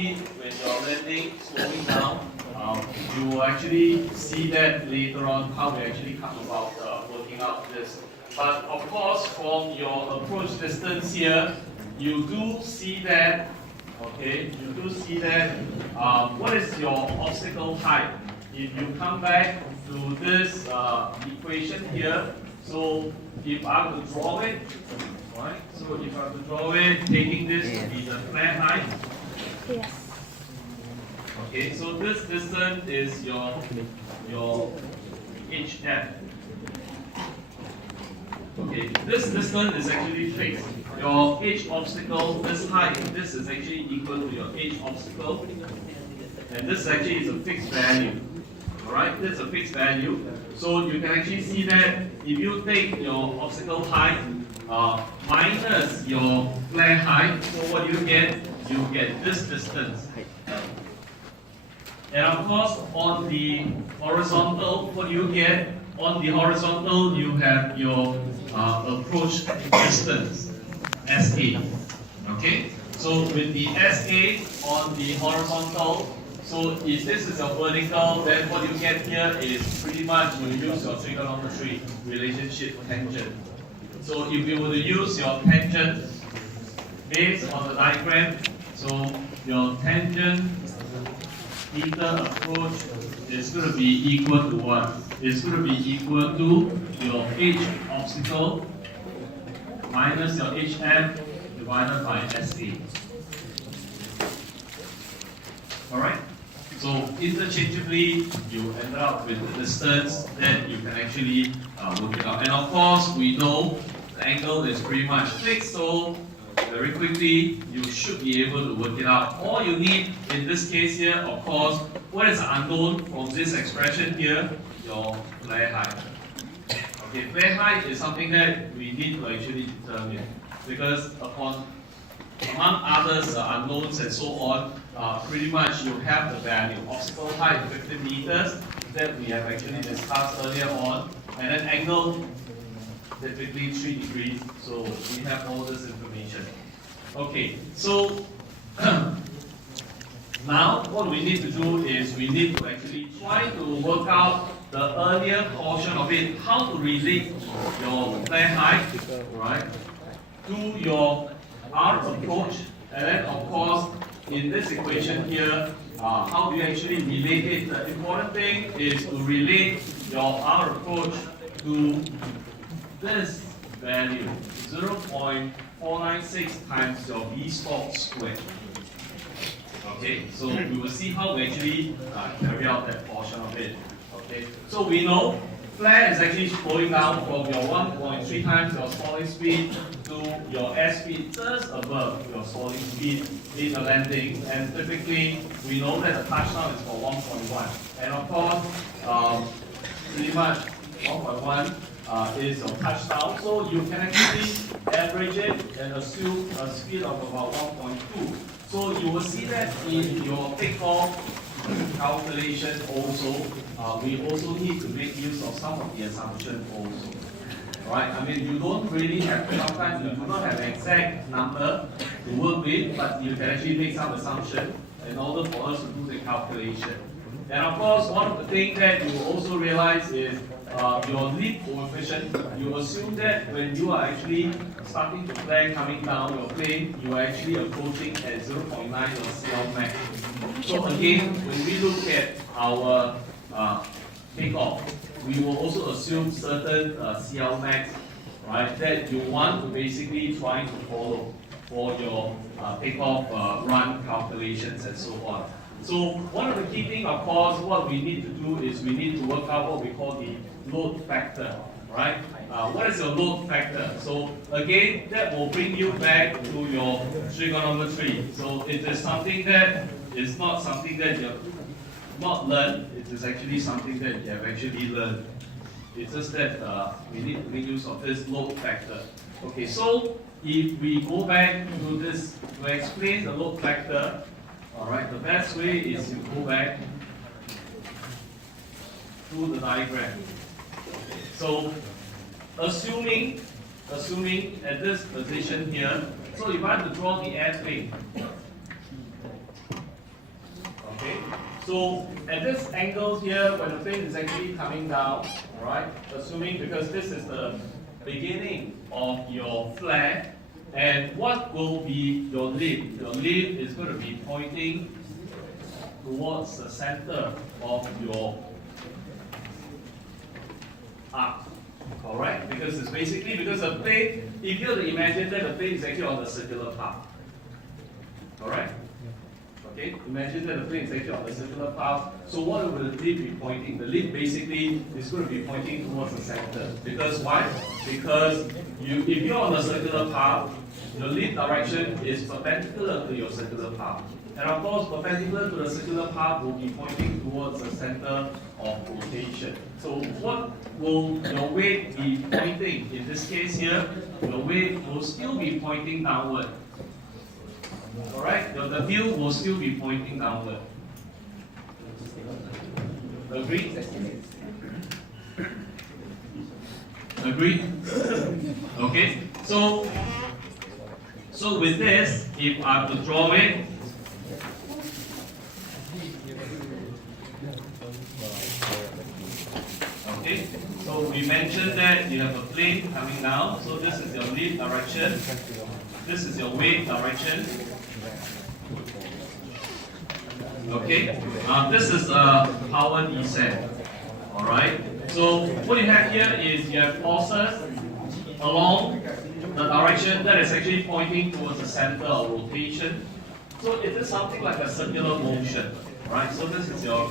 when you're learning, slowing down, you will actually see that later on how we actually come about working out this. But of course, from your approach distance here, you do see that, okay, you do see that what is your obstacle height. If you come back to this equation here, so if I were to draw it, right, so if I were to draw it, taking this to be the flare height. Yes. Okay, so this distance is your HF. Okay, this distance is actually fixed. Your H obstacle, this height, this is actually equal to your H obstacle. And this actually is a fixed value. Alright, this is a fixed value. So you can actually see that if you take your obstacle height minus your flare height, so what you get? You get this distance. And of course, on the horizontal, what do you get? On the horizontal, you have your approach distance, SA. Okay? So with the SA on the horizontal, so if this is a vertical, then what you get here is pretty much you use your trigonometry relationship tangent. So if you were to use your tangent based on the diagram, so your tangent theta approach is going to be equal to what? It's going to be equal to your H obstacle minus your HF divided by SA. Alright? So interchangeably, you end up with the distance that you can actually work it out. And of course, we know the angle is pretty much fixed, so very quickly, you should be able to work it out. All you need in this case here, of course, what is unknown from this expression here? Your flare height. Okay, flare height is something that we need to actually determine because among others, unknowns and so on, pretty much you have the value. Obstacle height 50 meters that we have actually discussed earlier on, and then angle typically 3 degrees, so we have all this information. Okay, so now what we need to do is we need to actually try to work out the earlier portion of it, how to relate your flare height, right, to your R approach, and then of course in this equation here, how do you actually relate it? The important thing is to relate your R approach to this value, 0.496 times your V stop squared. Okay, so we will see how we actually carry out that portion of it. Okay, so we know flare is actually flowing down from your 1.3 times your stalling speed to your airspeed just above your stalling speed in the landing, and typically we know that the touchdown is for 1.1, and of course pretty much 1.1 is your touchdown, so you can actually average it and assume a speed of about 1.2. So you will see that in your takeoff calculation also, we also need to make use of some of the assumptions also. Right? I mean, you don't really have, sometimes you do not have an exact number to work with, but you can actually make some assumption in order for us to do the calculation. And of course, one of the things that you also realize is your leap coefficient. You assume that when you are actually starting to flare coming down your plane, you are actually approaching at 0.9 your CL max. So again, when we look at our takeoff, we will also assume certain CL max, right, that you want to basically try to follow for your takeoff run calculations and so on. So one of the key things, of course, what we need to do is we need to work out what we call the load factor, right? What is your load factor? So again, that will bring you back to your trigonometry. So it is something that is not something that you have not learned. It is actually something that you have actually learned. It's just that we need to make use of this load factor. Okay, so if we go back to this to explain the load factor, all right, the best way is to go back to the diagram. So, assuming at this position here, so if I have to draw the airplane, So at this angle here, when the plane is actually coming down, all right, assuming because this is the beginning of your flare, and what will be your lift? Your lift is going to be pointing towards the center of your arc. Correct? Because it's basically because the plane, if you were to imagine that the plane is actually on the circular path. Correct? Okay? Imagine that the plane is actually on the circular path. So what will the lift be pointing? The lift basically is going to be pointing towards the center. Because why? Because if you're on the circular path, your lift direction is perpendicular to your circular path. And of course, perpendicular to the circular path will be pointing towards the center of rotation. So what will your weight be pointing? In this case here, your weight will still be pointing downward. Alright? The field will still be pointing downward. Agreed? Agreed? Okay? So with this, if I have to draw it, okay, so we mentioned that you have a plane coming down, so this is your lift direction, this is your weight direction. Okay, this is a power descent. Alright, so what you have here is you have forces along the direction that is actually pointing towards the center of rotation. So it is something like a circular motion. Right, so this is your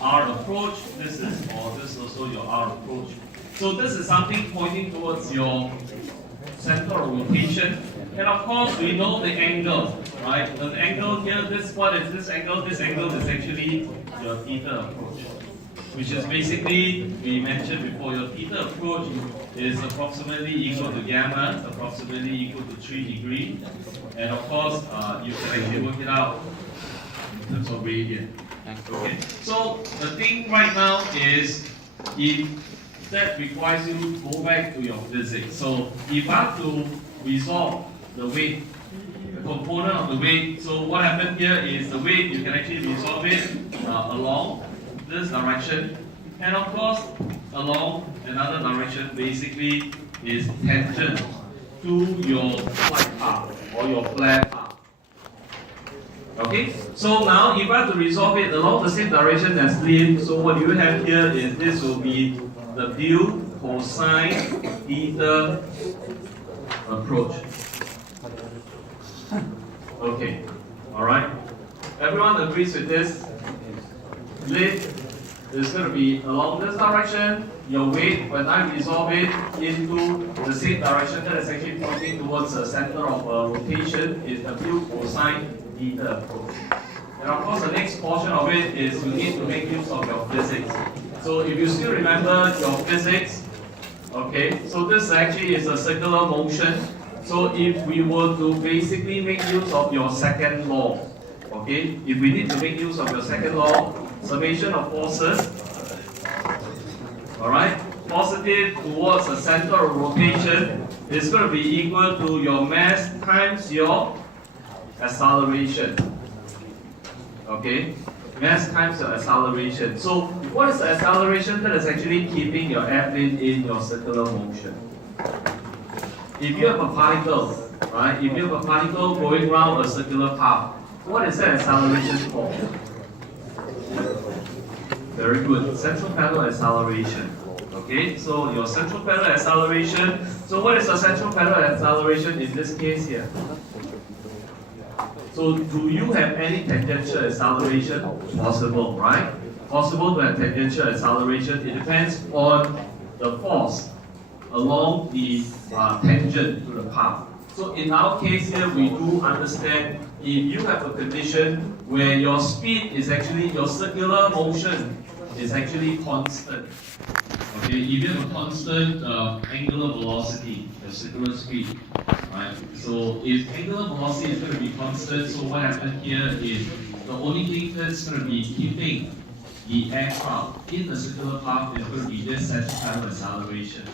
R approach, this is also your R approach. So this is something pointing towards your center of rotation. And of course, we know the angle, right? The angle here, what is this angle? This angle is actually your theta approach, which is basically, we mentioned before, your theta approach is approximately equal to gamma, approximately equal to 3 degrees. And of course, you can actually work it out in terms of radian. Okay, so the thing right now is, if that requires you to go back to your physics. So if I have to resolve the weight, the component of the weight, so what happened here is the weight, you can actually resolve it along this direction, and of course along another direction basically is tangent to your flight path or your flare path. Okay, so now if I have to resolve it along the same direction as lift, so what you have here is this will be the view cosine theta approach. Okay, alright. Everyone agrees with this? Lift is going to be along this direction. Your weight, when I resolve it into the same direction that is actually pointing towards the center of rotation, is the view cosine theta approach. And of course, the next portion of it is you need to make use of your physics. So if you still remember your physics, okay, so this actually is a circular motion. So if we were to basically make use of your second law, okay, if we need to make use of your second law, summation of forces, alright, positive towards the center of rotation is going to be equal to your mass times your acceleration. Okay, mass times your acceleration. So what is the acceleration that is actually keeping your airplane in your circular motion? If you have a particle, right? If you have a particle going around a circular path, what is that acceleration for? Very good. Central pedal acceleration. Okay, so your central pedal acceleration. So what is the central pedal acceleration in this case here? So do you have any tangential acceleration? Possible, right? Possible to have tangential acceleration. It depends on the force along the tangent to the path. So in our case here, we do understand if you have a condition where your speed is actually, your circular motion is actually constant. Okay, if you have a constant angular velocity, your circular speed, right? So if angular velocity is going to be constant, so what happens here is the only thing that's going to be keeping the aircraft in the circular path is going to be this central pedal acceleration.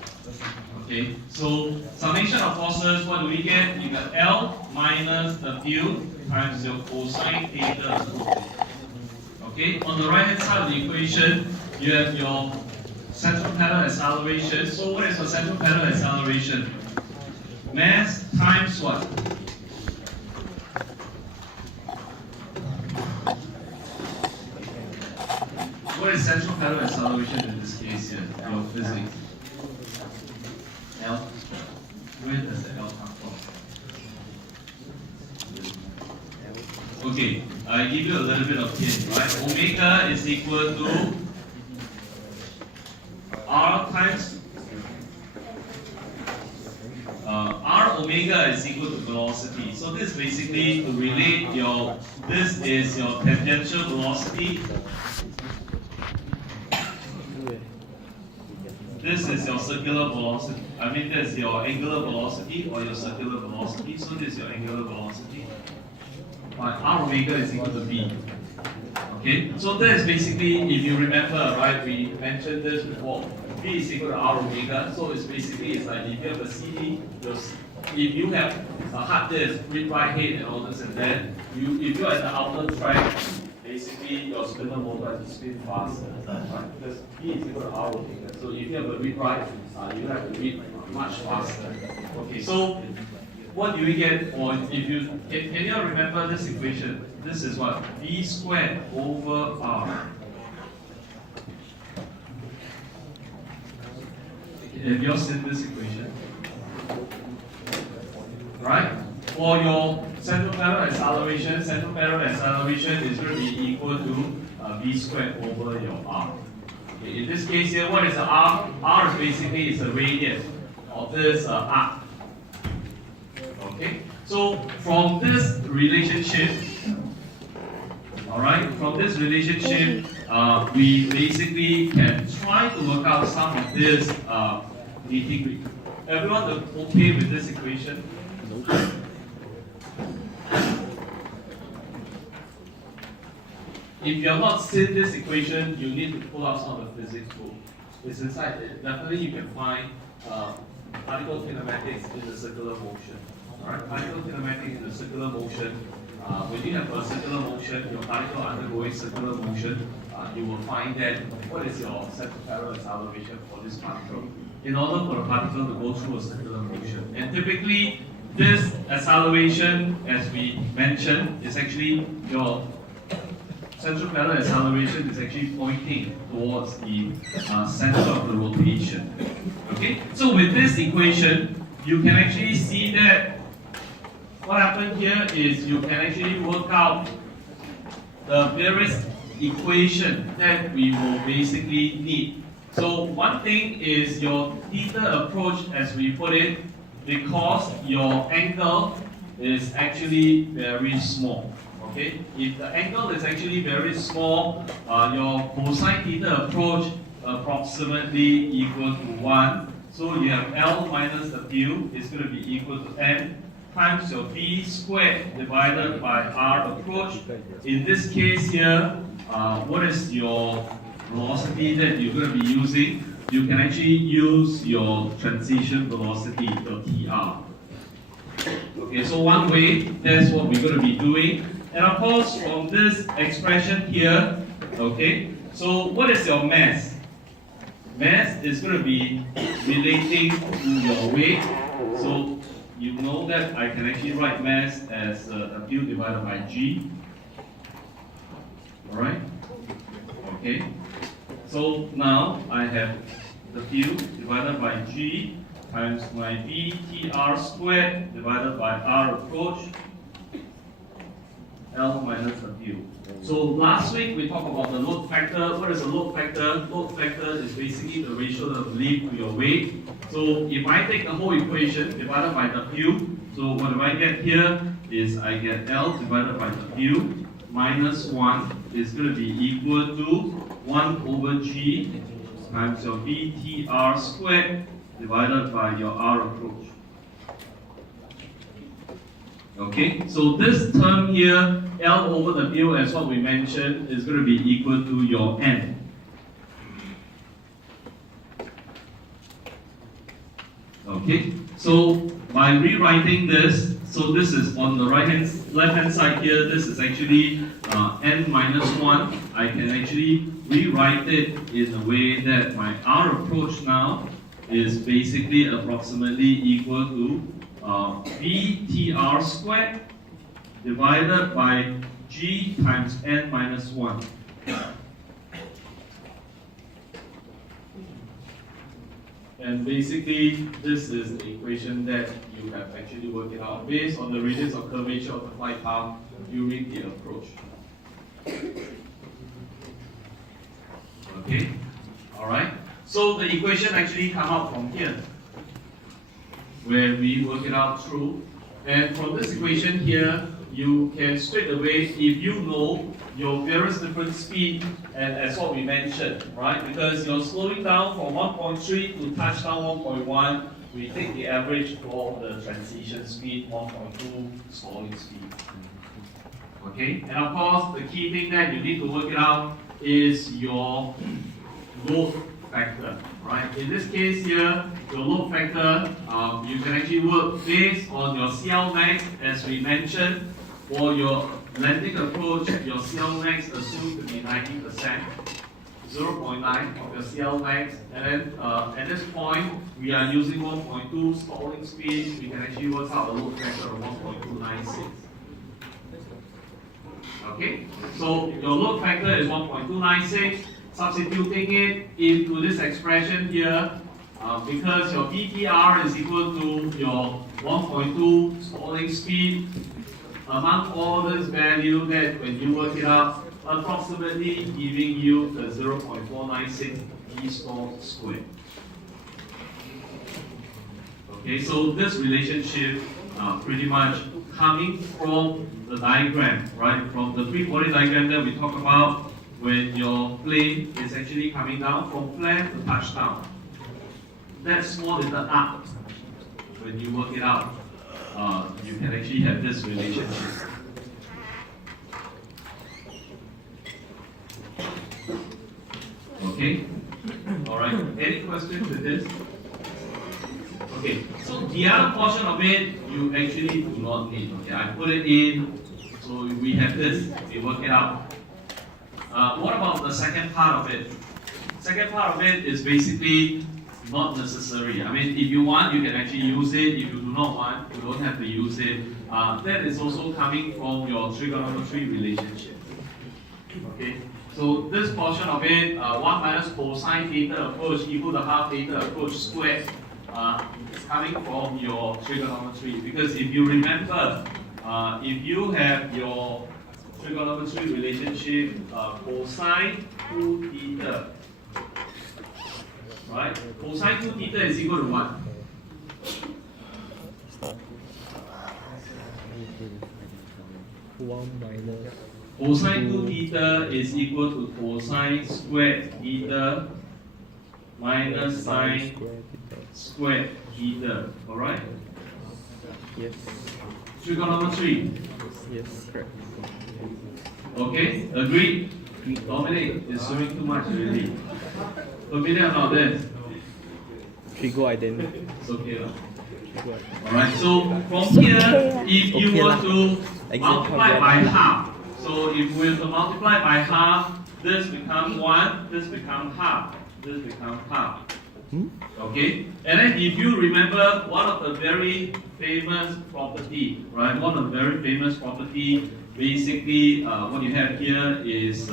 Okay, so summation of forces, what do we get? You got L minus the field times your cosine theta. Okay, on the right hand side of the equation, you have your central parallel acceleration. So what is your central parallel acceleration? Mass times what? What is central parallel acceleration in this case here? Your physics. L. Where does the L come from? Okay, I give you a little bit of hint, right? Omega is equal to R times R omega is equal to velocity. So this basically to relate your, this is your tangential velocity. This is your circular velocity. I mean, that's your angular velocity or your circular velocity. So this is your angular velocity. R omega is equal to V. Okay, so that is basically, if you remember, right, we mentioned this before. V is equal to R omega. So it's basically, it's like if you have a CD, if you have a hard disk, read write head and all this and that, if you're at the outer track, basically your spindle motor has to spin faster, right? Because V is equal to R omega. So if you have a read write, you have to read much faster. Okay, so what do you get? Or if you can you remember this equation? This is what? V squared over R. Have you all seen this equation? Right? For your central parallel acceleration is going to be equal to V squared over your R. Okay, in this case here, what is the R? R is basically is the radius of this arc. Okay, so from this relationship, we basically can try to work out some of this nitty-gritty. Everyone okay with this equation? If you have not seen this equation, you need to pull out some of the physics book. It's inside it. Definitely you can find particle kinematics in the circular motion. Alright, particle kinematics in the circular motion. When you have a circular motion, your particle undergoing circular motion, you will find that what is your central parallel acceleration for this particle in order for the particle to go through a circular motion. And typically, this acceleration, as we mentioned, is actually your central parallel acceleration is actually pointing towards the center of the rotation. Okay, so with this equation, you can actually see that what happened here is you can actually work out the various equation that we will basically need. So one thing is your theta approach, as we put it, because your angle is actually very small. Okay, if the angle is actually very small, your cosine theta approach approximately equal to 1. So you have L minus W is going to be equal to M times your V squared divided by R approach. In this case here, what is your velocity that you're going to be using? You can actually use your transition velocity, your TR. Okay, so one way, that's what we're going to be doing. And of course, from this expression here, okay, so what is your mass? Mass is going to be relating to your weight. So you know that I can actually write mass as W divided by G. Alright? Okay. So now I have W divided by G times my VTR squared divided by R approach, L minus W. So last week we talked about the load factor. What is a load factor? Load factor is basically the ratio of lift to your weight. So if I take the whole equation divided by W, so what do I get here is I get L divided by W minus 1 is going to be equal to 1 over G times your VTR squared divided by your R approach. Okay, so this term here, L over W, as what we mentioned, is going to be equal to your N. Okay, so by rewriting this, so this is on the left hand side here, this is actually n minus 1, I can actually rewrite it in a way that my R approach now is basically approximately equal to VTR squared divided by G times n minus 1. And basically, this is the equation that you have actually worked it out based on the radius of curvature of the flight path during the approach. Okay, all right. So the equation actually come out from here, where we work it out through. And from this equation here, you can straight away, if you know your various different speed, and as what we mentioned, right? Because you're slowing down from 1.3 to touchdown 1.1, we take the average for the transition speed, 1.2 stalling speed. Okay, and of course, the key thing that you need to work it out is your load factor, right? In this case here, your load factor, you can actually work based on your CL max, as we mentioned. For your landing approach, your CL max assumed to be 90%, 0.9 of your CL max, and then at this point, we are using 1.2 stalling speed. We can actually work out a load factor of 1.296. Okay, so your load factor is 1.296. Substituting it into this expression here, because your VTR is equal to your 1.2 stalling speed, among all this value that when you work it out, approximately giving you the 0.496 V stall squared. Okay, so this relationship pretty much coming from the diagram, right? From the free body diagram that we talk about, when your plane is actually coming down from flare to touchdown. That small little arc, when you work it out, you can actually have this relationship. Okay? Alright, any questions with this? Okay, so the other portion of it, you actually do not need. Okay, I put it in, so we have this, we work it out. What about the second part of it? Second part of it is basically not necessary. I mean, if you want, you can actually use it. If you do not want, you don't have to use it. That is also coming from your trigonometry relationship. Okay, so this portion of it, 1 minus cosine theta approach equal to half theta approach squared, is coming from your trigonometry. Because if you remember, if you have your trigonometry relationship, cosine 2 theta, right? Cosine 2 theta is equal to what? Cosine 2 theta is equal to cosine squared theta minus sine squared theta. Alright? Yes. Trigonometry. Yes, correct. Okay, agreed? Dominic is swimming too much already. Familiar about this? Trigo identity. It's okay. Alright, so from here, if you were to multiply by half, so if we were to multiply by half, this becomes 1, this becomes half, this becomes half. Okay, and then if you remember one of the very famous property, right? One of the very famous property, basically what you have here is,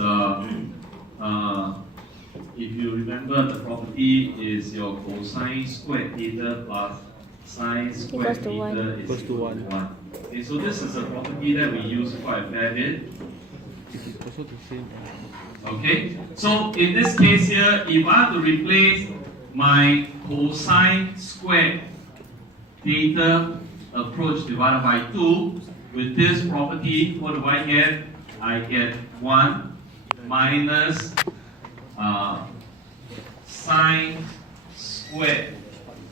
if you remember, the property is your cosine squared theta plus sine squared theta is equals to 1. Okay, so this is a property that we use quite a fair bit. It is also the same. Okay, so in this case here, if I have to replace my cosine squared theta approach divided by 2 with this property, what do I get? I get 1 minus sine squared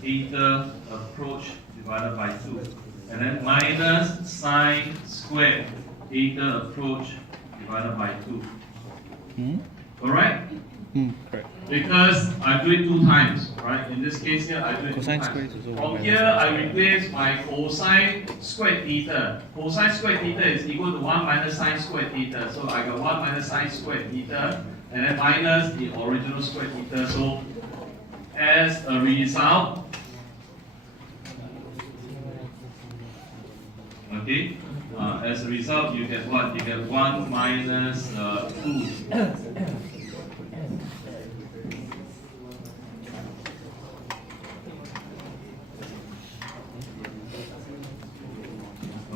theta approach divided by 2, and then minus sine squared theta approach divided by 2. Correct? Correct. Because I do it 2 times. Right? In this case here, I do it Cosine 2 square times. is also From 1 here, minus I replace my cosine squared theta. Cosine squared theta is equal to 1 minus sine squared theta. So I got 1 minus sine squared theta, and then minus the original squared theta. So as a result, okay, as a result, you get what? You get 1 minus 2.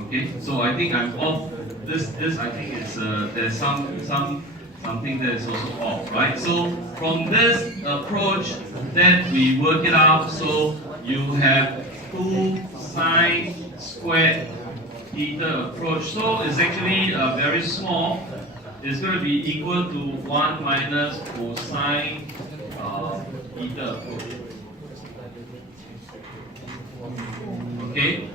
Okay, so I think I'm off. This I think is there's something that is also off, right? So from this approach that we work it out, so you have 2 sine squared theta approach. So it's actually very small. It's going to be equal to 1 minus cosine theta approach. Okay.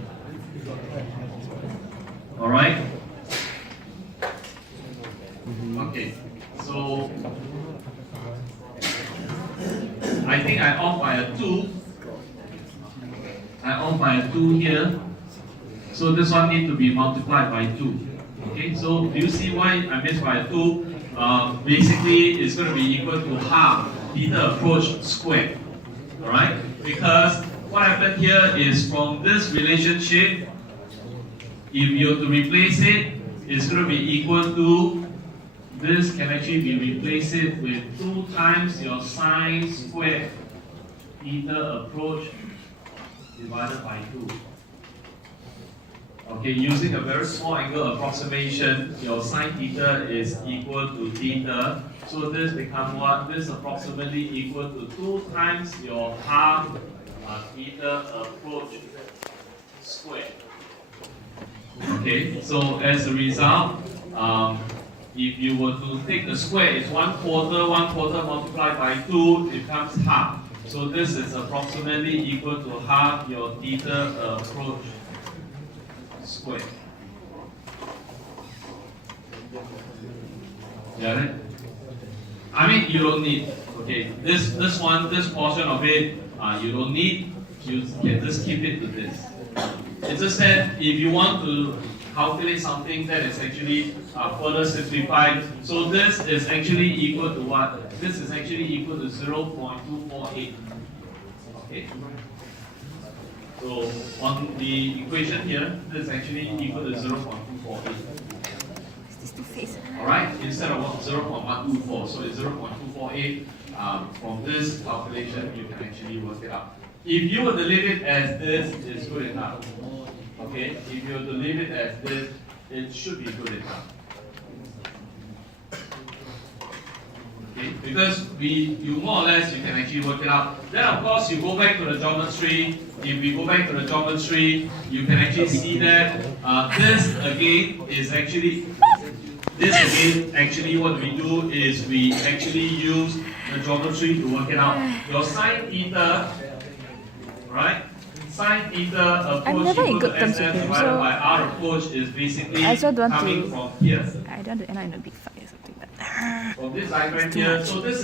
All right. Okay. So I think I off by a 2. I off by a 2 here. So this one need to be multiplied by 2. Okay. So do you see why I missed by a 2? Basically, it's going to be equal to half theta approach squared. All right. Because what happened here is from this relationship, if you have to replace it, it's going to be equal to, this can actually be replaced with 2 times your sine squared theta approach divided by 2. Okay, using a very small angle approximation, your sine theta is equal to theta. So this becomes what? This is approximately equal to 2 times your half theta approach squared. Okay, so as a result, if you were to take the square, it's 1/4 multiplied by 2, it becomes half. So this is approximately equal to half your theta approach squared. Got it? I mean, you don't need, okay, this portion of it, you don't need, you can just keep it to this. It's just that if you want to calculate something that is actually further simplified, so this is actually equal to what? This is actually equal to 0.248. Okay? So on the equation here, this is actually equal to 0.248. Alright, instead of 0.124, so it's 0.248. From this calculation, you can actually work it out. If you were to leave it as this, it's good enough. Okay, if you were to leave it as this, it should be good enough. Okay, because you more or less, you can actually work it out. Then of course, you go back to the geometry. If we go back to the geometry, you can actually see that this again is actually, what we do is we actually use the geometry to work it out. Your sine theta, right? Sine theta approach equal to SF divided by R approach is basically coming from here. I don't want to end up in a big fight or something like that. From this diagram here, so this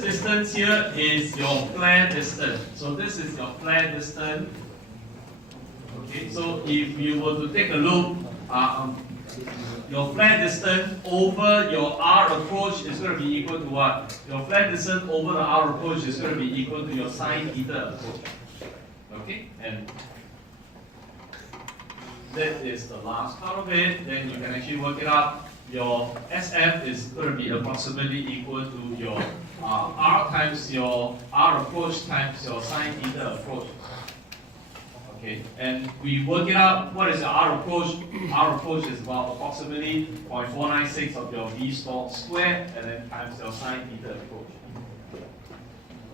distance here is your flare distance. So this is your flare distance. Okay, so if you were to take a look, your flare distance over your R approach is going to be equal to what? Your flare distance over the R approach is going to be equal to your sine theta approach. Okay, and that is the last part of it. Then you can actually work it out. Your SF is going to be approximately equal to your R times your R approach times your sine theta approach. Okay, and we work it out. What is your R approach? R approach is about approximately 0.496 of your V squared, and then times your sine theta approach.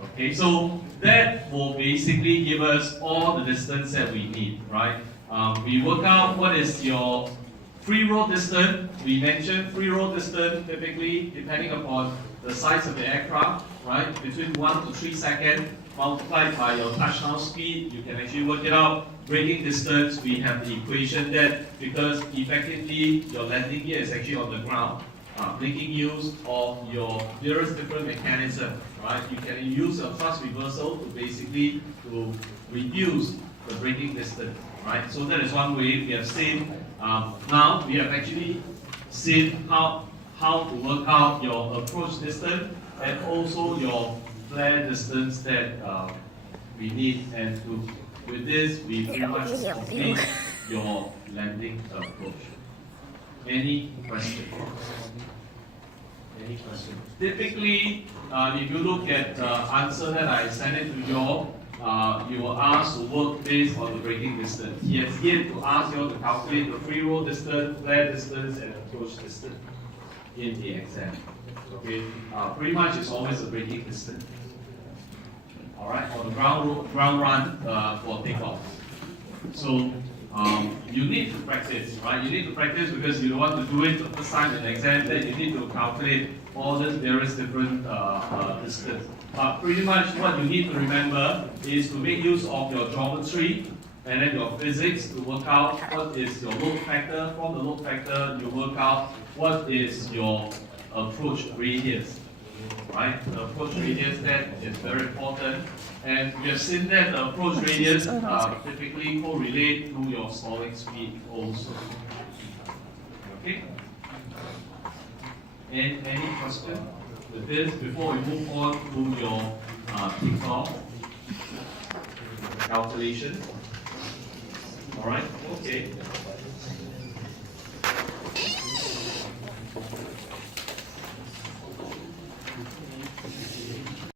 Okay, so that will basically give us all the distance that we need, right? We work out what is your free roll distance. We mentioned free roll distance typically depending upon the size of the aircraft, right? Between 1 to 3 seconds multiplied by your touchdown speed, you can actually work it out. Braking distance, we have the equation that because effectively your landing gear is actually on the ground, making use of your various different mechanisms, right? You can use your thrust reversal to basically to reduce the braking distance, right? So that is one way we have seen. Now we have actually seen how to work out your approach distance and also your flare distance that we need, and with this we pretty much complete your landing approach. Any questions? Any questions? Typically, if you look at the answer that I sent it to you all, you were asked to work based on the braking distance. He has yet to ask you all to calculate the free roll distance, flare distance, and approach distance in the exam. Okay, pretty much it's always a braking distance. All right, or the ground run for takeoff. So you need to practice, right? You need to practice because you don't want to do it the first time in the exam. Then you need to calculate all these various different distance. But pretty much what you need to remember is to make use of your geometry and then your physics to work out what is your load factor. From the load factor, you work out what is your approach radius. Right? The approach radius, that is very important. And we have seen that the approach radius typically correlate to your stalling speed also. Okay? And any question with this before we move on to your takeoff calculation? Alright, okay.